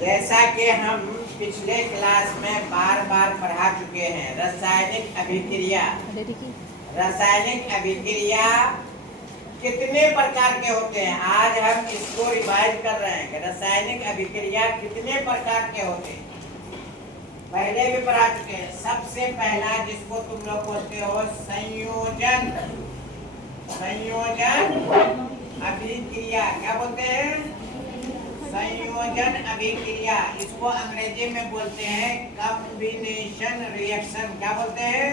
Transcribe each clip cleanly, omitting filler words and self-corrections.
जैसा कि हम पिछले क्लास में बार बार पढ़ा चुके हैं, रासायनिक अभिक्रिया। रासायनिक अभिक्रिया कितने प्रकार के होते हैं, आज हम इसको रिवाइज कर रहे हैं कि रासायनिक अभिक्रिया कितने प्रकार के होते हैं। पहले भी पढ़ा चुके हैं। सबसे पहला जिसको तुम लोग बोलते हो संयोजन। संयोजन अभिक्रिया क्या बोलते हैं? संयोजन अभिक्रिया। इसको अंग्रेजी में बोलते हैं कॉम्बिनेशन रिएक्शन। क्या बोलते हैं?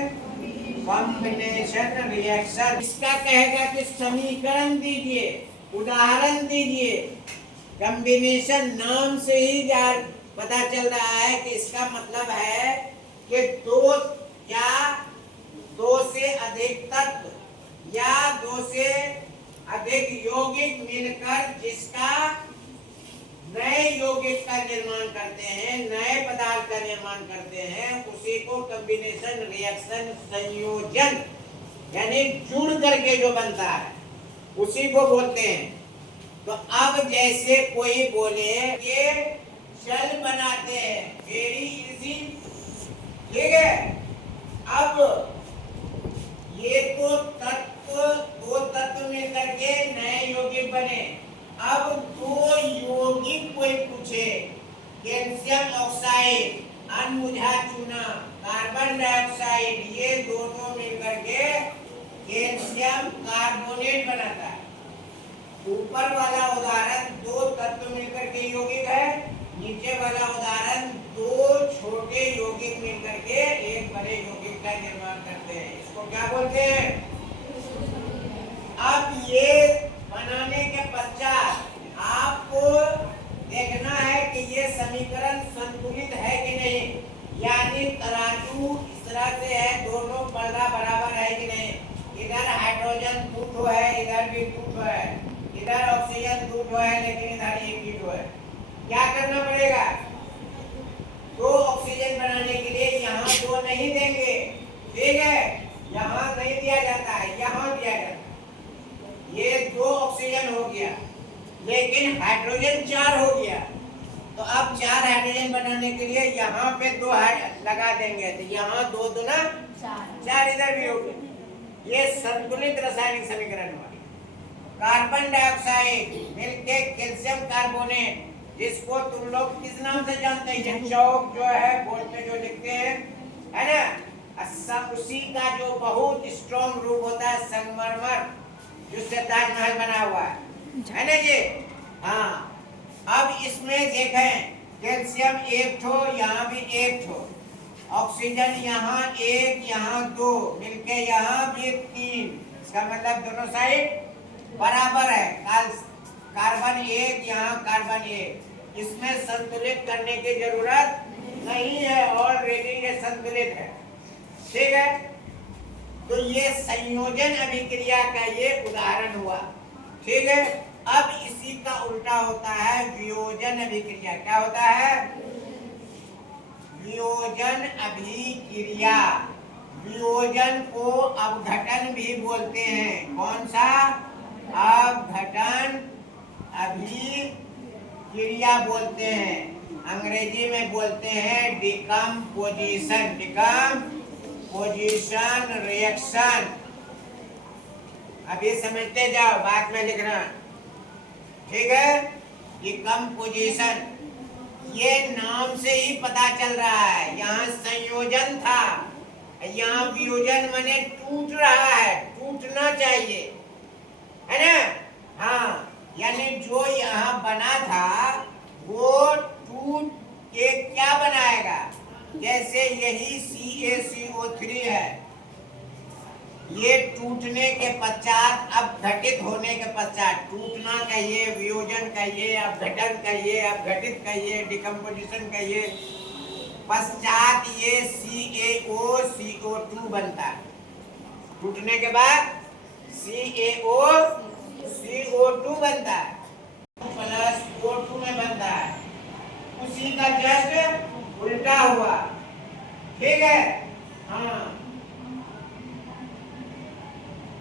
Combination reaction. इसका कहेगा कि समीकरण दीजिए, उदाहरण दीजिए। कॉम्बिनेशन नाम से ही पता चल रहा है कि इसका मतलब है कि दो या दो से अधिक तत्व या दो से अधिक यौगिक मिलकर जिसका नए यौगिक का निर्माण करते हैं, नए पदार्थ का निर्माण करते हैं, उसी को कॉम्बिनेशन रिएक्शन, संयोजन यानी जुड़ करके जो बनता है उसी को बोलते हैं। तो अब जैसे कोई बोले ये जल बनाते हैं, वेरी इजी, ठीक है। अब ये तो दो तत्व मिलकर के नए यौगिक बने। अब दो यौगिक कोई पूछे, कैल्शियम ऑक्साइड, अनबुझा चूना, कार्बन डाइऑक्साइड, ये दोनों मिलकर के कैल्शियम कार्बोनेट बनाता है। ऊपर वाला उदाहरण दो तत्व मिलकर के यौगिक है, नीचे वाला उदाहरण दो छोटे यौगिक मिलकर के एक बड़े यौगिक का निर्माण करते हैं। इसको क्या बोलते हैं? अब ये बनाने के पश्चात आपको देखना है कि ये समीकरण संतुलित है कि नहीं, यानी तराजू इस तरह से है, दोनों पलड़ा बराबर है कि नहीं। इधर हाइड्रोजन 2 है, इधर भी 2 है, इधर ऑक्सीजन 2 है, लेकिन इधर एक ही है। क्या करना पड़ेगा? दो ऑक्सीजन बनाने के लिए यहाँ दो नहीं देंगे, ठीक है, यहाँ नहीं दिया जाता है, यहाँ दिया जाता है। ये दो ऑक्सीजन हो गया, लेकिन हाइड्रोजन 4 हो गया। तो अब 4 हाइड्रोजन बनाने के लिए यहाँ पे 2 लगा देंगे, तो यहाँ 2 दूना 4 इधर भी हो गए। ये संतुलित रासायनिक समीकरण हुआ। कार्बन डाइऑक्साइड मिलके कैल्शियम कार्बोनेट, जिसको तुम लोग किस नाम से जानते हैं? चौक जो है बोर्ड पे जो लिखते हैं, है ना, उसी का जो बहुत स्ट्रॉन्ग रूप होता है संगमरमर, जिससे ताजमहल बना हुआ है ना जी। हाँ, अब इसमें देखें कैल्शियम 1 ठो, यहाँ भी 1 ठो, ऑक्सीजन यहाँ 1, यहाँ 2, मिलके यहाँ भी 3। इसका मतलब दोनों साइड बराबर है। कार्बन 1, यहाँ कार्बन 1। इसमें संतुलित करने की जरूरत नहीं है, ऑलरेडी ये संतुलित है, ठीक है। तो ये संयोजन अभिक्रिया का ये उदाहरण हुआ, ठीक है। अब इसी का उल्टा होता है वियोजन अभिक्रिया। क्या होता है? वियोजन अभिक्रिया। वियोजन को अपघटन भी बोलते हैं। कौन सा? अपघटन अभिक्रिया बोलते हैं। अंग्रेजी में बोलते हैं डिकम्पोजिशन। Decomposition reaction. अभी समझते जाओ, बाद में लिखना, ठीक है। डिकम्पोजिशन, ये नाम से ही पता चल रहा है। यहाँ संयोजन था, यहाँ वियोजन माने टूट रहा है, टूटना चाहिए, है ना। हाँ, यानी जो यहाँ बना था वो टूट के क्या बनाएगा? जैसे यही CaCO3 है, ये टूटने के पश्चात, अब घटित होने के पश्चात, टूटना कहिए, वियोजन कहिए, अपघटन कहिए, अपघटित कहिए, डिकम्पोजिशन कहिए, पश्चात ये CaCO2 बनता है। टूटने के बाद CaCO2 बनता है, प्लस O2 में बनता है। उसी का जस्ट उल्टा हुआ, ठीक है। हाँ,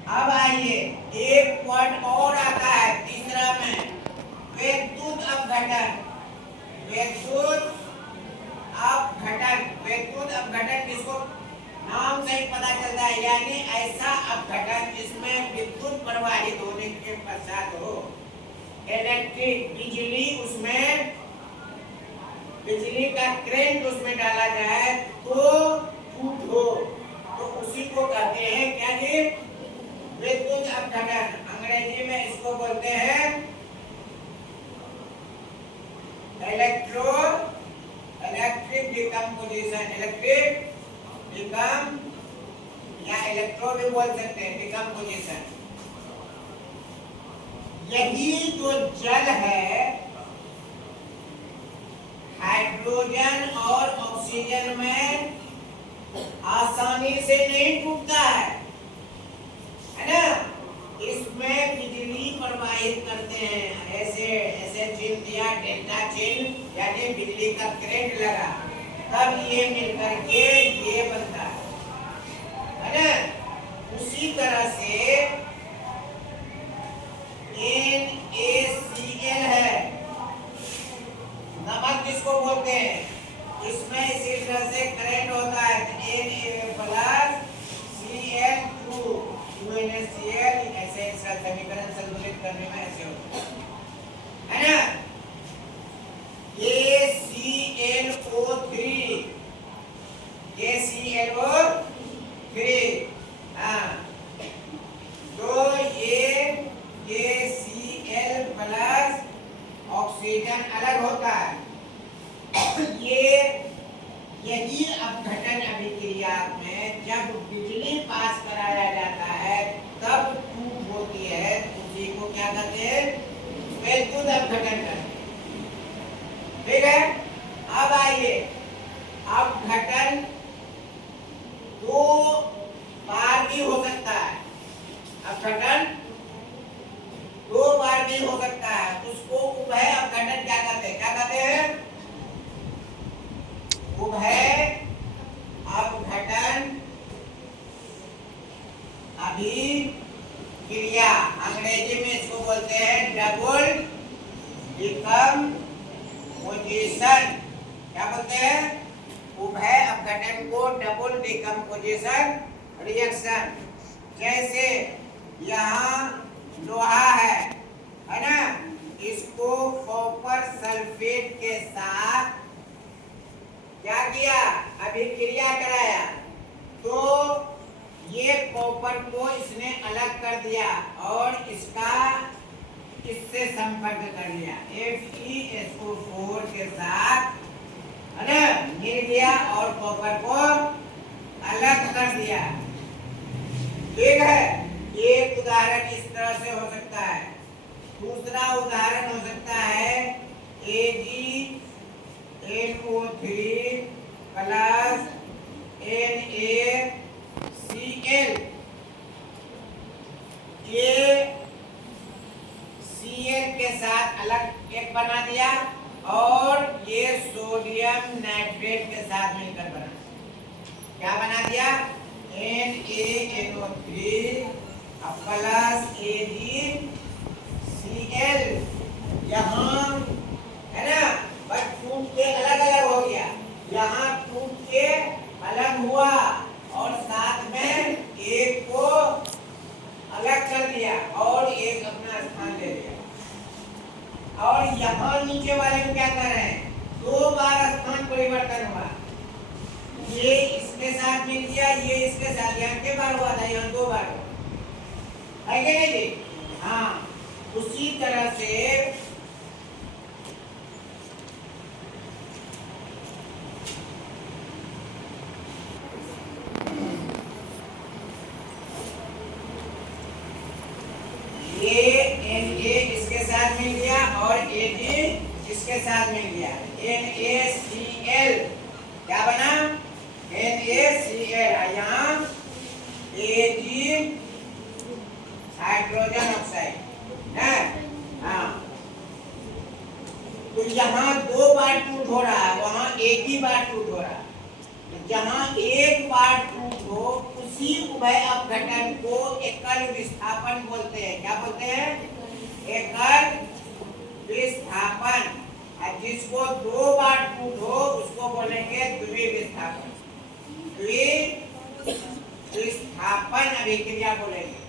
अब आइए एक वर्ड और आता है तीसरा में, विद्युत अपघटन। विद्युत अपघटन। विद्युत अपघटन किसको नाम से ही पता चलता है, यानी ऐसा अपघटन जिसमें विद्युत प्रवाहित होने के पश्चात हो, इलेक्ट्रिक बिजली उसमें, बिजली का करंट उसमें डाला जाए तो टूट हो, तो उसी को कहते हैं क्या जी, विद्युत अपघटन। अंग्रेजी में इसको बोलते हैं इलेक्ट्रिक डिकम्पोजिशन। इलेक्ट्रिक डिकम या इलेक्ट्रो भी बोल सकते हैं, डिकम्पोजिशन। यही जो जल है हाइड्रोजन और ऑक्सीजन में आसानी से नहीं टूटता है ना, इसमें बिजली प्रवाहित करते हैं। ऐसे ऐसे चिन्ह दिया, डेल्टा चिन्ह, यानी बिजली का करंट लगा, तब ये मिलकर के ये बनता है ना। उसी तरह से NaCl है, नमक जिसको बोलते हैं, इसमें इसी तरह से करंट होता है, Na+Cl2 2NaCl, ऐसे इसका समीकरण संतुलित करने में ऐसे होता है ना। AClO3 हाँ, तो ये Cl प्लस ऑक्सीजन अलग होता है। ये यही अपघटन अभिक्रिया में जब बिजली पास कराया जाता है तब टूट होती है, उसी को क्या कहते हैं, विद्युत अपघटन कहते हैं। ठीक है, अब आइए, अपघटन दो बार भी हो सकता है, अपघटन दो बार भी हो सकता है, उसको उभय अपघटन क्या कहते हैं, क्या कहते हैं, उभय अपघटन अभिक्रिया। अंग्रेजी में इसको बोलते हैं डबल डिकम्पोजिशन। क्या बोलते हैं, उभय अपघटन को डबल डिकम्पोजिशन रिएक्शन। जैसे यहाँ लोहा है ना, इसको कॉपर सल्फेट के साथ क्या किया, अभिक्रिया कराया, तो ये कॉपर को इसने अलग कर दिया और इसका इससे संपर्क कर लिया, FeSO4 के साथ है ना, मिल गया और कॉपर को अलग कर दिया। ठीक है, एक उदाहरण इस तरह से हो सकता है। दूसरा उदाहरण हो सकता है AgNO3 प्लस NaCl। ये Cl के साथ अलग एक बना दिया और ये सोडियम नाइट्रेट के साथ मिलकर बना, क्या बना दिया, NaNO3 प्लस AgCl। यहाँ है ना, बट टूट के अलग अलग हो गया, यहाँ टूट के अलग हुआ और साथ में एक को अलग कर दिया और एक अपना स्थान ले लिया। और यहाँ नीचे वाले को क्या कर रहे हैं, दो बार स्थान परिवर्तन हुआ, ये इसके साथ मिल गया, ये इसके साथ, यहाँ के बार हुआ था, यहाँ दो बार हुआ है क्या नहीं जी। हाँ, उसी तरह से ये Na इसके साथ मिल गया और Ag इसके साथ मिल गया, NaCl क्या बना, NaCl। यहाँ Ag हाइड्रोजन ऑक्साइड है। हाँ, तो यहाँ दो बार टूट हो रहा है, वहाँ एक ही बार टूट हो रहा है। जहाँ एक बार टूट हो उसी उभय अपघटन को एकल विस्थापन बोलते हैं। क्या बोलते हैं, एकल विस्थापन। और जिसको दो बार टूट हो उसको बोलेंगे द्विविस्थापन। द्विविस्थापन अभिक्रिया बोलेंगे।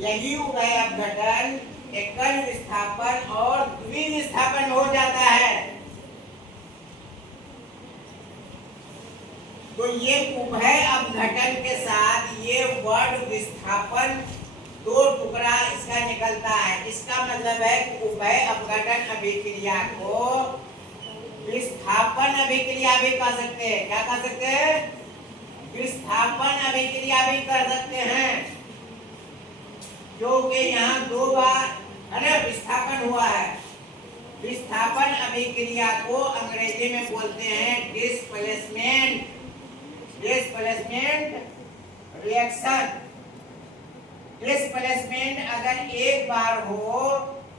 यही उभय अपघटन एकल विस्थापन और द्विविस्थापन हो जाता है। तो ये उभय अपघटन के साथ ये वर्ड विस्थापन दो टुकड़ा इसका निकलता है। इसका मतलब है कि उभय अपघटन अभिक्रिया को विस्थापन अभिक्रिया भी कह सकते हैं। क्या कह सकते हैं? विस्थापन अभिक्रिया भी कर सकते हैं, क्योंकि यहाँ दो बार है ना विस्थापन हुआ है। विस्थापन अभिक्रिया को अंग्रेजी में बोलते हैं डिस्प्लेसमेंट रिएक्शन। डिस्प्लेसमेंट अगर एक बार हो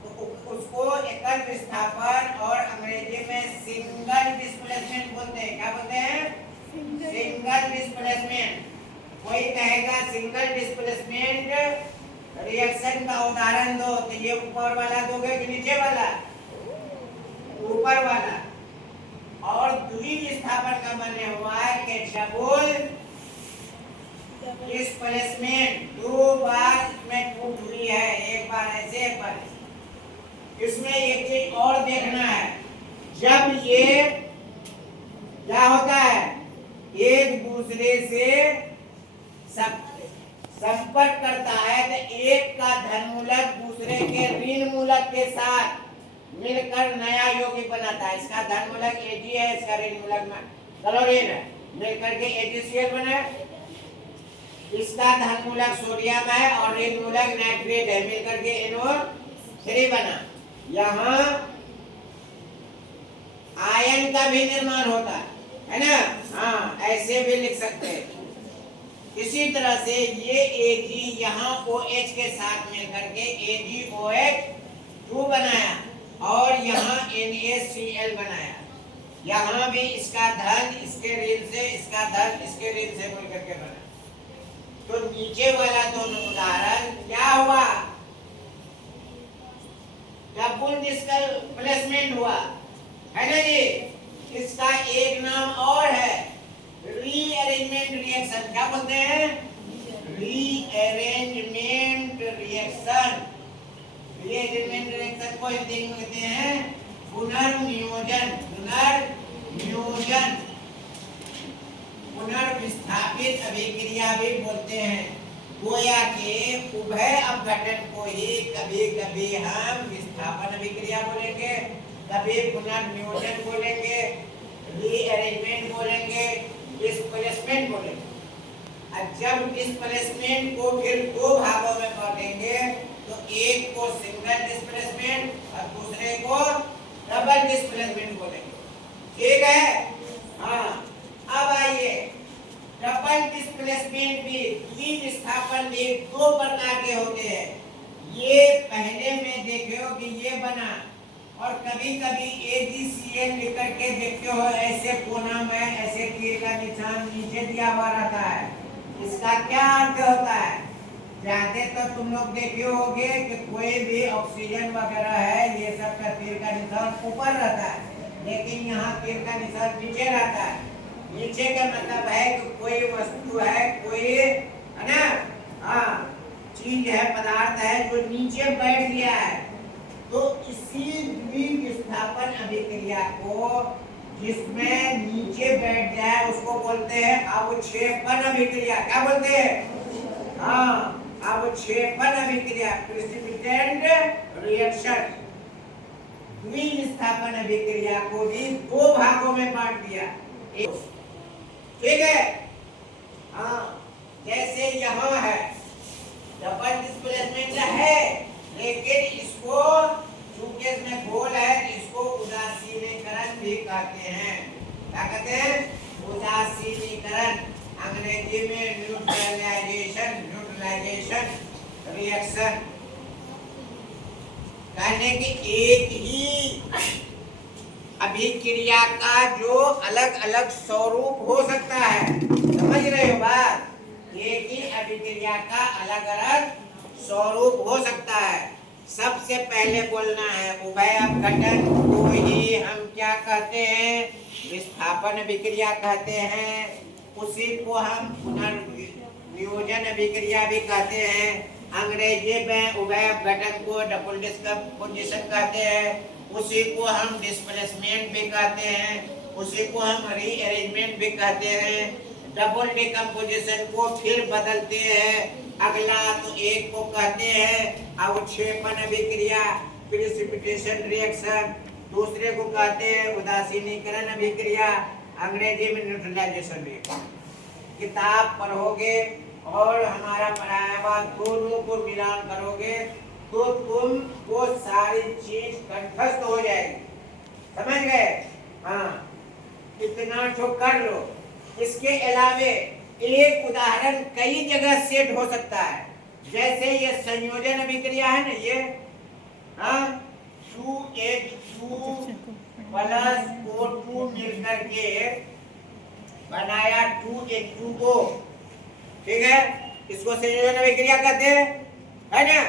तो उसको एकल विस्थापन और अंग्रेजी में सिंगल डिस्प्लेसमेंट बोलते हैं। क्या बोलते हैं? Single displacement. कोई कहेगा सिंगल डिस्प्लेसमेंट रिएक्शन का उदाहरण दो, तो ये ऊपर वाला दोगे कि नीचे वाला? ऊपर वाला। और द्विविस्थापन का माने हुआ है कि डबल डिस्प्लेसमेंट, दो बार में टूट हुई है, एक बार ऐसे एक बार ऐसे। इसमें एक चीज और देखना है, जब ये क्या होता है एक दूसरे से संपर्क करता है तो एक का धनमूलक दूसरे के ऋण मूलक के साथ मिलकर नया यौगिक बनाता है। इसका धनमूलक Ag है, इसका ऋण मूलक क्लोरीन है, मिलकर के AgCl बना। इसका धनमूलक सोडियम है और ऋण मूलक नाइट्रेट है, मिलकर के NO3 बना। यहाँ आयन का भी निर्माण होता है ना? हाँ, ऐसे भी लिख सकते हैं। इसी तरह से ये Ag यहाँ OH के साथ मिलकर के AgOH2 बनाया और यहाँ NaCl बनाया। यहाँ भी इसका धन इसके ऋण से, इसका धन इसके ऋण से मिलकर के बना। तो नीचे वाला दोनों उदाहरण क्या हुआ? डबल डिस्प्लेसमेंट हुआ है ना जी? इसका एक नाम और है रीअरेंजमेंट रिएक्शन। क्या बोलते हैं? Rearrangement reaction. रीअरेंजमेंट रिएक्शन को हिंदी में कहते हैं पुनर्नियोजन। पुनर्विस्थापित अभिक्रिया भी बोलते हैं। गोया के उभय अपघटन को ही कभी कभी हम विस्थापन अभिक्रिया बोलेंगे, कभी पुनर्नियोजन बोलेंगे, रीअरेंजमेंट बोलेंगे, डिस्प्लेसमेंट बोलेंगे। और जब डिस्प्लेसमेंट को फिर दो भागों में बांटेंगे तो एक को सिंगल डिस्प्लेसमेंट और दूसरे को डबल डिस्प्लेसमेंट बोलेंगे। ठीक है? हाँ, अब आइए डबल डिस्प्लेसमेंट भी, विस्थापन भी दो प्रकार के होते हैं। ये पहले में देखे हो कि ये बना और कभी कभी AgCl लिख करके देखते हो ऐसे कोना में ऐसे तीर का निशान नीचे दिया हुआ रहता है। इसका क्या अर्थ होता है? जानते तो तुम लोग देखे होंगे कि कोई भी ऑक्सीजन वगैरह है ये सब का तीर का निशान ऊपर रहता है, लेकिन यहाँ तीर का निशान नीचे रहता है। नीचे का मतलब है कि कोई वस्तु है, कोई है ना, हाँ चीज है, पदार्थ है जो नीचे बैठ गया है। तो इसी द्विविस्थापन अभिक्रिया को जिसमें नीचे बैठ जाए उसको बोलते हैं अवक्षेपण अभिक्रिया। क्या बोलते हैं? हाँ, अवक्षेपण अभिक्रिया, प्रेसिपिटेंट रिएक्शन। द्विविस्थापन अभिक्रिया को भी दो भागों में बांट दिया। ठीक है? हाँ, जैसे यहाँ है डबल डिस्प्लेसमेंट है, लेकिन इसको चूंकि इसमें घोल है इसको उदासीनीकरण भी कहते हैं। क्या कहते हैं? उदासीनीकरण। अंग्रेजी में न्यूट्रलाइजेशन रिएक्शन। कहने की एक ही अभिक्रिया का जो अलग अलग स्वरूप हो सकता है। समझ रहे हो बात? एक ही अभिक्रिया का अलग अलग स्वरूप हो सकता है। सबसे पहले बोलना है उभय अपघटन ही हम क्या कहते हैं, विस्थापन विक्रिया कहते हैं। उसी को हम पुनर्नियोजन विक्रिया भी कहते हैं। अंग्रेजी में उभय घटन को डबल डिस्कम्पोजिशन कहते हैं। उसी को हम डिस्प्लेसमेंट भी कहते हैं। उसी को हम रीअरेंजमेंट भी कहते हैं। डबल डिकम्पोजिशन को फिर बदलते हैं। अगला तो एक को कहते हैं अवक्षेपण विक्रिया, प्रिसिपिटेशन रिएक्शन। दूसरे को कहते हैं उदासीनीकरण विक्रिया, अंग्रेजी में न्यूट्रलाइजेशन रिएक्शन। किताब पढ़ोगे और हमारा पढ़ाया हुआ दोनों को मिलान करोगे तो तुम वो सारी चीज कंठस्थ हो जाएगी। समझ गए? हाँ, इतना तो कर लो। इसके अलावे एक उदाहरण कई जगह सेट हो सकता है। जैसे ये संयोजन अभिक्रिया है ना, ये 2H2 प्लस O2 मिलकर के बनाया 2H2O। ठीक है, इसको संयोजन अभिक्रिया कहते हैं, है ना?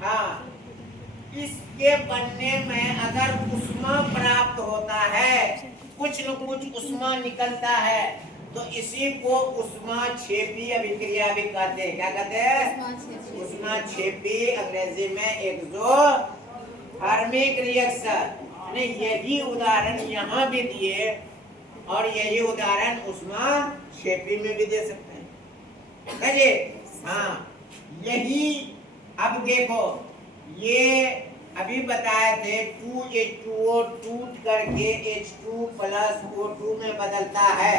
हाँ, इसके बनने में अगर उष्मा प्राप्त होता है, कुछ न कुछ उष्मा निकलता है, तो इसी को उष्माक्षेपी अभिक्रिया भी कहते हैं। क्या कहते हैं? उष्माक्षेपी, अंग्रेजी में एक्सोथर्मिक रिएक्शन। यही उदाहरण यहाँ भी दिए और यही उदाहरण उष्माक्षेपी में भी दे सकते हैं। समझे? हाँ, यही अब देखो, ये अभी बताए थे 2H2O टूट करके H2 प्लस O2 में बदलता है।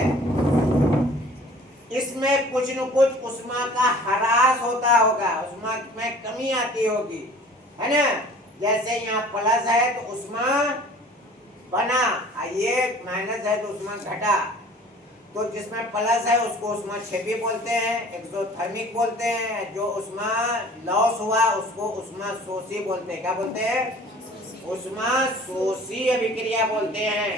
इसमें कुछ न कुछ उष्मा का ह्रास होता होगा, उष्मा में कमी आती होगी, है ना? जैसे यहाँ प्लस है तो उष्मा बना, ये माइनस है तो उष्मा घटा। तो जिसमें प्लस है उसको उष्माक्षेपी बोलते हैं, एक्सोथर्मिक बोलते हैं। जो उष्मा लॉस हुआ उसको उष्मा शोषी बोलते हैं। क्या बोलते हैं? उष्मा शोषी अभिक्रिया बोलते हैं।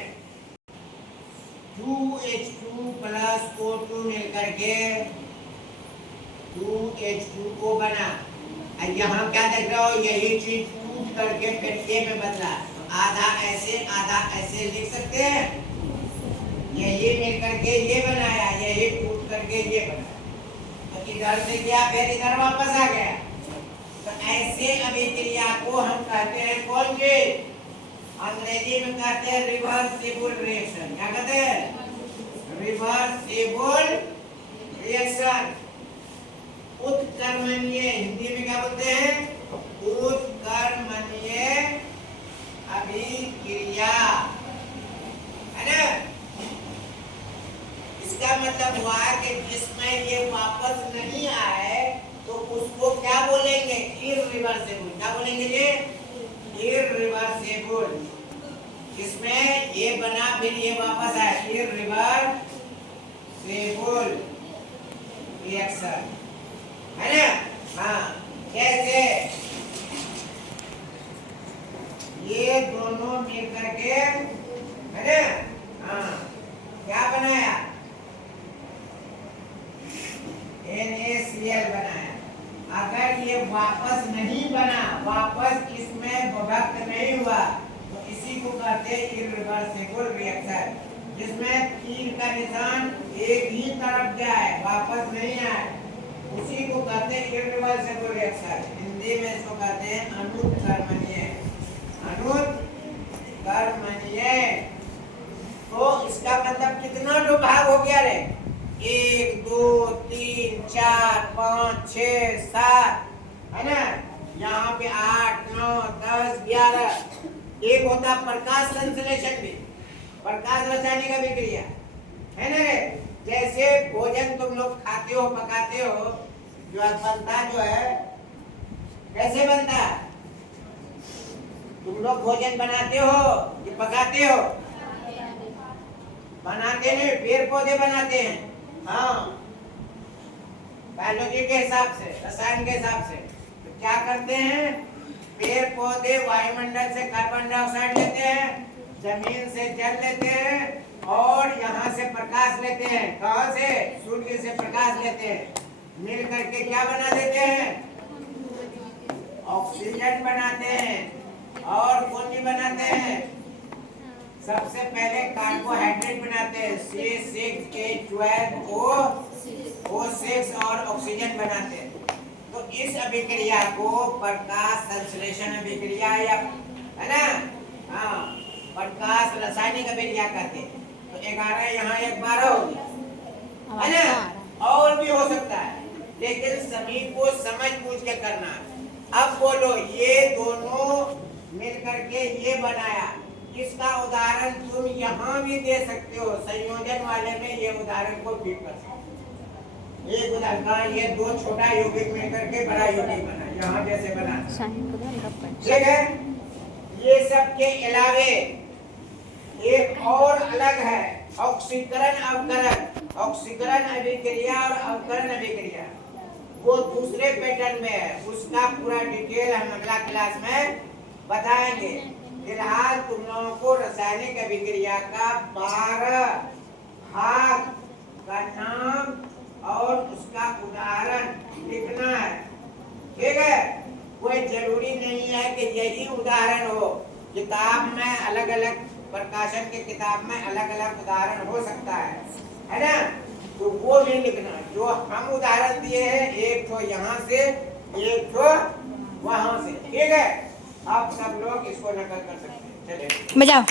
2H2 प्लस O2 मिलकर के 2H2O बना। यहाँ क्या देख रहे हो, यही चीज टूट करके फिर A में बदला। तो आधा ऐसे आधा ऐसे लिख सकते हैं। यही मिलकर के ये बनाया, यही टूट करके ये बनाया, तो इधर से क्या फिर इधर वापस आ गया। तो ऐसे अभिक्रिया को हम कहते हैं कौन सी? अंग्रेजी में कहते हैं रिवर्सिबल रिएक्शन। क्या कहते हैं? Reversible reaction. उत्कर्मणीय, हिंदी में क्या बोलते हैं? उत्कर्मणीय अभिक्रिया, है ना? इसका मतलब हुआ कि जिसमें ये वापस नहीं आए तो उसको क्या बोलेंगे? इररिवर्सिबल। क्या बोलेंगे? ये इररिवर्सिबल। इसमें ये बना फिर ये वापस आए, इररिवर्सिबल रिएक्शन, है ना? हाँ, कैसे? ये दोनों मिलकर के, है ना? हाँ, क्या बनाया? NaCl बनाया। अगर ये वापस नहीं बना, वापस इसमें विभक्त नहीं हुआ, तो इसी को कहते हैं इररिवर्सिबल रिएक्शन। जिसमें तीर का निशान एक ही तरफ जाए, वापस नहीं आए, उसी को कहते हैं इररिवर्सिबल रिएक्शन। हिंदी में इसको कहते हैं अनुत्कर्मणीय। अनुत्कर्मणीय। तो इसका मतलब कितना तो भाग हो गया रे? 1 2 3 4 5 6 7, है ना? यहाँ पे 8 9 10 11। एक होता प्रकाश संश्लेषण भी, प्रकाश रासायनिक अभिक्रिया, है ना रे? जैसे भोजन तुम लोग खाते हो, पकाते हो, जो बनता जो है कैसे बनता? तुम लोग भोजन बनाते हो कि पकाते हो? बनाते नहीं, पेड़ पौधे बनाते हैं। हाँ, बायोलॉजी के हिसाब से, रसायन के हिसाब से। तो क्या करते हैं? पेड़ पौधे वायुमंडल से कार्बन डाइऑक्साइड लेते हैं, जमीन से जल लेते हैं और यहाँ से प्रकाश लेते हैं। कहाँ से? सूर्य से प्रकाश लेते हैं। मिल करके क्या बना देते हैं? ऑक्सीजन बनाते हैं। और कौन सी बनाते हैं? सबसे पहले कार्बोहाइड्रेट बनाते हैं C6H12O6 और ऑक्सीजन बनाते हैं। तो इस अभिक्रिया को प्रकाश संश्लेषण अभिक्रिया या है ना, हाँ, प्रकाश रासायनिक अभिक्रिया कहते हैं। तो 11 यहाँ 12 हो गया, है ना। और भी हो सकता है, लेकिन सभी को समझ बूझ के करना है। अब बोलो, ये दोनों मिलकर के ये बनाया, इसका उदाहरण तुम यहाँ भी दे सकते हो। संयोजन वाले में ये उदाहरण को फिट कर सकते हो। एक उदाहरण, ये दो छोटा यौगिक मिलकर के बड़ा यौगिक बना, यहाँ जैसे बना, ठीक है। ये सब के अलावे एक और अलग है, ऑक्सीकरण अवकरण, ऑक्सीकरण अभिक्रिया और अवकरण अभिक्रिया। वो दूसरे पैटर्न में है, उसका पूरा डिटेल हम अगला क्लास में बताएंगे। फिलहाल तुम लोगों को रासायनिक अभिक्रिया का 12 भाग का नाम और उसका उदाहरण लिखना है, ठीक है। कोई जरूरी नहीं है कि यही उदाहरण हो, किताब में अलग अलग, प्रकाशन की किताब में अलग अलग उदाहरण हो सकता है ना। तो वो भी लिखना, जो हम उदाहरण दिए हैं, एक तो यहाँ से एक तो वहां से, ठीक है। आप सब लोग इसको नकल कर सकते हैं। चलिए बजाओ।